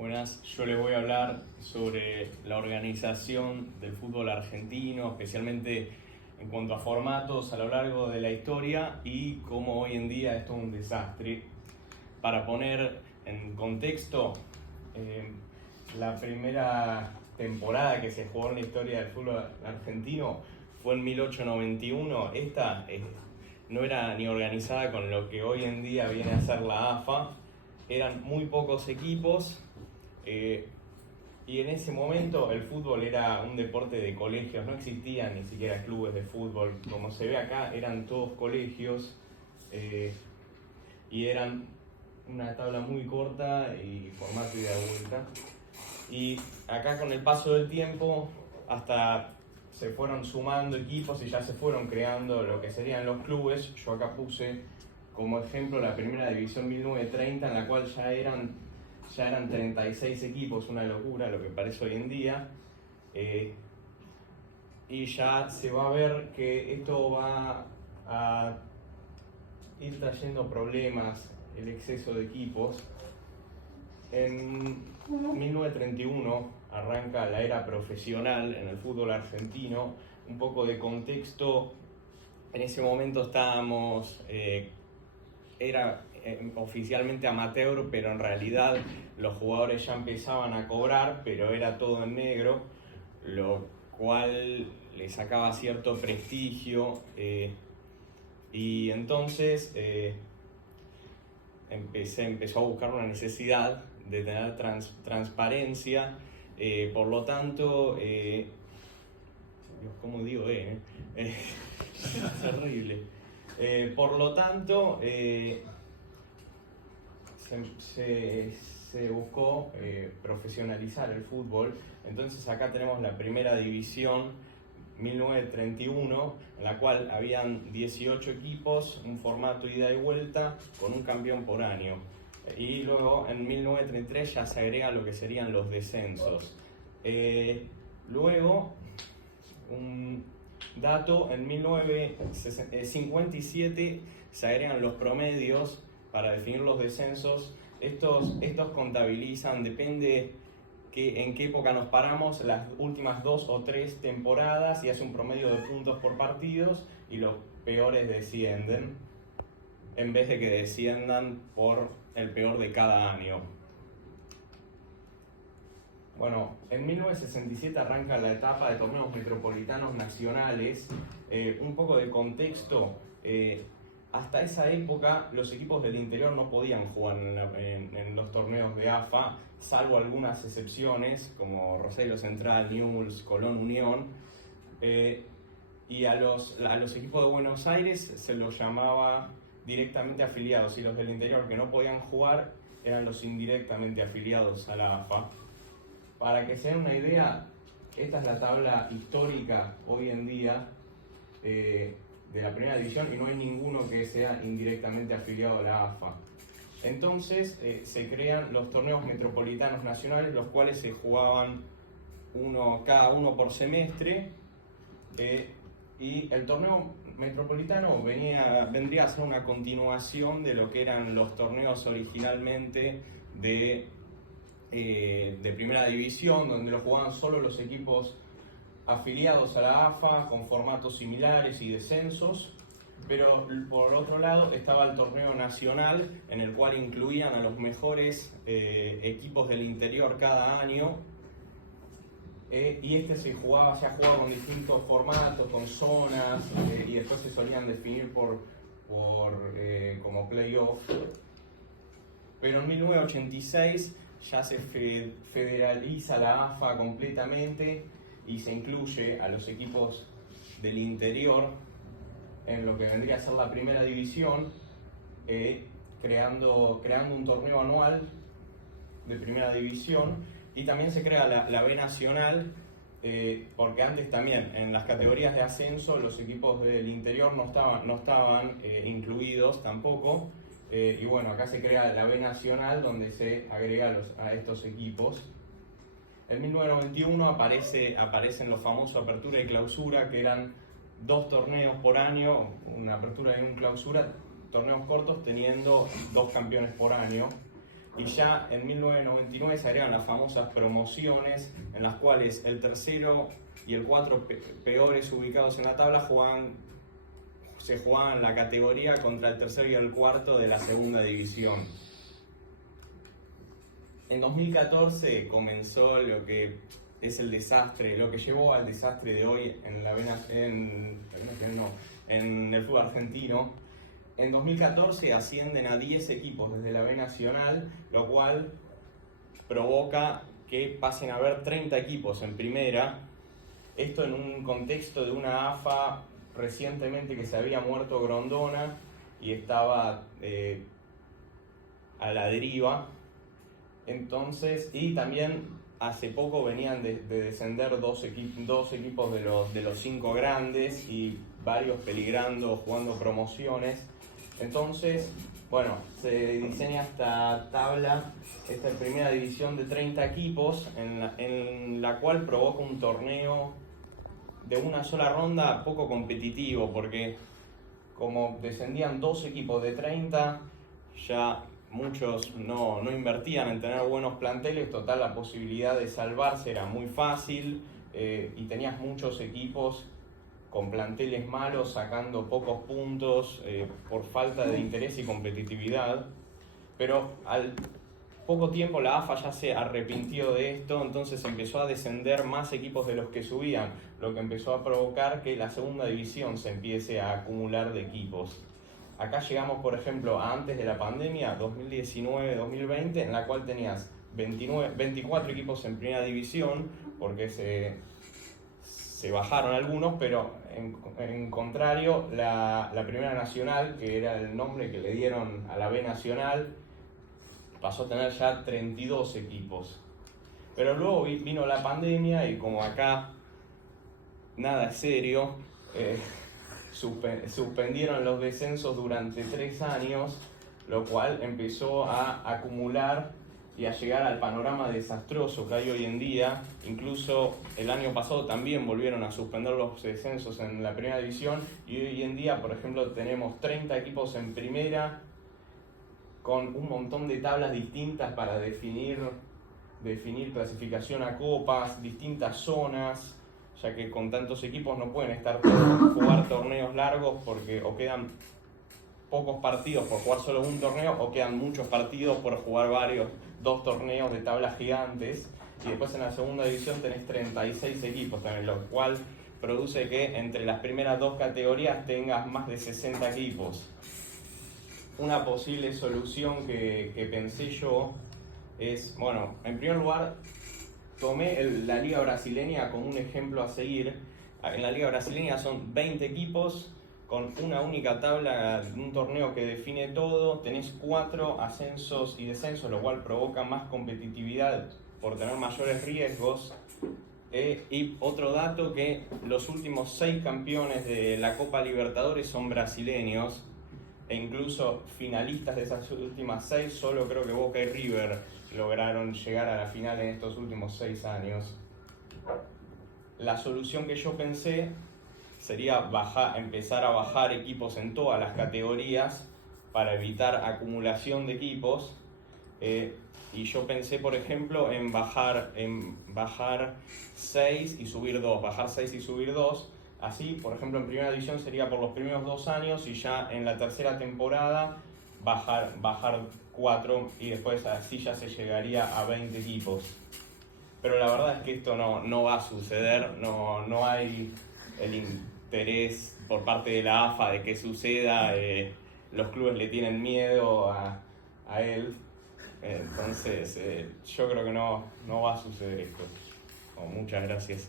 Buenas, yo les voy a hablar sobre la organización del fútbol argentino, especialmente en cuanto a formatos a lo largo de la historia y cómo hoy en día esto es un desastre. Para poner en contexto, la primera temporada que se jugó en la historia del fútbol argentino fue en 1891. Esta no era ni organizada con lo que hoy en día viene a ser la AFA. Eran muy pocos equipos y en ese momento el fútbol era un deporte de colegios, no existían ni siquiera clubes de fútbol. Como se ve acá, eran todos colegios y eran una tabla muy corta y formato ida y vuelta. Y acá con el paso del tiempo hasta se fueron sumando equipos y ya se fueron creando lo que serían los clubes. Yo acá puse como ejemplo la primera división 1930, en la cual ya eran 36 equipos, una locura lo que parece hoy en día. Y ya se va a ver que esto va a ir trayendo problemas, el exceso de equipos. En 1931 arranca la era profesional en el fútbol argentino. Un poco de contexto, en ese momento estábamos, era oficialmente amateur, pero en realidad los jugadores ya empezaban a cobrar, pero era todo en negro, lo cual le sacaba cierto prestigio, y entonces empezó a buscar una necesidad de tener transparencia, por lo tanto, Dios, ¿cómo digo? Es terrible. Por lo tanto, se buscó profesionalizar el fútbol. Entonces acá tenemos la primera división 1931, en la cual habían 18 equipos, un formato ida y vuelta con un campeón por año. Y luego en 1933 ya se agrega lo que serían los descensos. Luego, un dato, en 1957 se agregan los promedios para definir los descensos. Estos contabilizan, depende en qué época nos paramos, las últimas 2 o 3 temporadas, y hace un promedio de puntos por partidos, y los peores descienden, en vez de que desciendan por el peor de cada año. Bueno, en 1967 arranca la etapa de torneos metropolitanos nacionales. Un poco de contexto, hasta esa época los equipos del interior no podían jugar en los torneos de AFA, salvo algunas excepciones como Rosario Central, Newell's, Colón, Unión, y a los equipos de Buenos Aires se los llamaba directamente afiliados, y los del interior que no podían jugar eran los indirectamente afiliados a la AFA. Para que se den una idea, esta es la tabla histórica hoy en día de la primera división, y no hay ninguno que sea indirectamente afiliado a la AFA. Entonces se crean los torneos metropolitanos nacionales, los cuales se jugaban cada uno por semestre, y el torneo metropolitano vendría a ser una continuación de lo que eran los torneos originalmente de primera división, donde lo jugaban solo los equipos afiliados a la AFA con formatos similares y descensos. Pero por otro lado estaba el torneo nacional, en el cual incluían a los mejores equipos del interior cada año, y este se ha jugado con distintos formatos, con zonas, y después se solían definir como playoff. Pero en 1986 ya se federaliza la AFA completamente y se incluye a los equipos del interior en lo que vendría a ser la primera división, creando un torneo anual de primera división, y también se crea la B Nacional, porque antes también en las categorías de ascenso los equipos del interior no estaban incluidos tampoco. Y bueno, acá se crea la B Nacional, donde se agrega a estos equipos. En 1991 aparecen los famosos apertura y clausura, que eran 2 torneos por año, una apertura y una clausura, torneos cortos teniendo 2 campeones por año. y ya en 1999 se agregan las famosas promociones, en las cuales el tercero y el cuatro peores ubicados en la tabla se jugaban la categoría contra el tercero y el cuarto de la segunda división. En 2014 comenzó lo que es el desastre, lo que llevó al desastre de hoy en el fútbol argentino. En 2014 ascienden a 10 equipos desde la B Nacional, lo cual provoca que pasen a haber 30 equipos en primera. Esto en un contexto de una AFA recientemente que se había muerto Grondona y estaba a la deriva. Entonces, y también hace poco venían de descender dos equipos de los 5 grandes y varios peligrando, jugando promociones. Entonces, bueno, se diseña esta tabla, esta primera división de 30 equipos, en la cual provoca un torneo de una sola ronda poco competitivo, porque como descendían 2 equipos de 30, ya muchos no invertían en tener buenos planteles. Total, la posibilidad de salvarse era muy fácil, y tenías muchos equipos con planteles malos sacando pocos puntos por falta de interés y competitividad. Pero al poco tiempo la AFA ya se arrepintió de esto, entonces empezó a descender más equipos de los que subían, lo que empezó a provocar que la segunda división se empiece a acumular de equipos. Acá llegamos, por ejemplo, a antes de la pandemia, 2019-2020, en la cual tenías 24 equipos en primera división, porque se bajaron algunos, pero en contrario, la Primera Nacional, que era el nombre que le dieron a la B Nacional, pasó a tener ya 32 equipos. Pero luego vino la pandemia y como acá nada es serio, suspendieron los descensos durante 3 años, lo cual empezó a acumular y a llegar al panorama desastroso que hay hoy en día. Incluso el año pasado también volvieron a suspender los descensos en la primera división y hoy en día, por ejemplo, tenemos 30 equipos en primera con un montón de tablas distintas para definir clasificación a copas, distintas zonas, ya que con tantos equipos no pueden jugar torneos largos porque o quedan pocos partidos por jugar solo un torneo o quedan muchos partidos por jugar 2 torneos de tablas gigantes. Y después en la segunda división tenés 36 equipos también, lo cual produce que entre las primeras 2 categorías tengas más de 60 equipos. Una posible solución que pensé yo es, bueno, en primer lugar tomé la Liga Brasileña como un ejemplo a seguir. En la Liga Brasileña son 20 equipos con una única tabla, un torneo que define todo. Tenés 4 ascensos y descensos, lo cual provoca más competitividad por tener mayores riesgos. Y otro dato, que los últimos 6 campeones de la Copa Libertadores son brasileños, e incluso finalistas de esas últimas 6, solo creo que Boca y River lograron llegar a la final en estos últimos 6 años. La solución que yo pensé sería empezar a bajar equipos en todas las categorías para evitar acumulación de equipos. Y yo pensé, por ejemplo, en bajar 6 y subir 2, bajar 6 y subir 2. Así, por ejemplo, en primera división sería por los primeros 2 años y ya en la tercera temporada bajar 4 y después así ya se llegaría a 20 equipos. Pero la verdad es que esto no va a suceder, no hay el interés por parte de la AFA de que suceda, los clubes le tienen miedo a él, entonces yo creo que no va a suceder esto. Muchas gracias.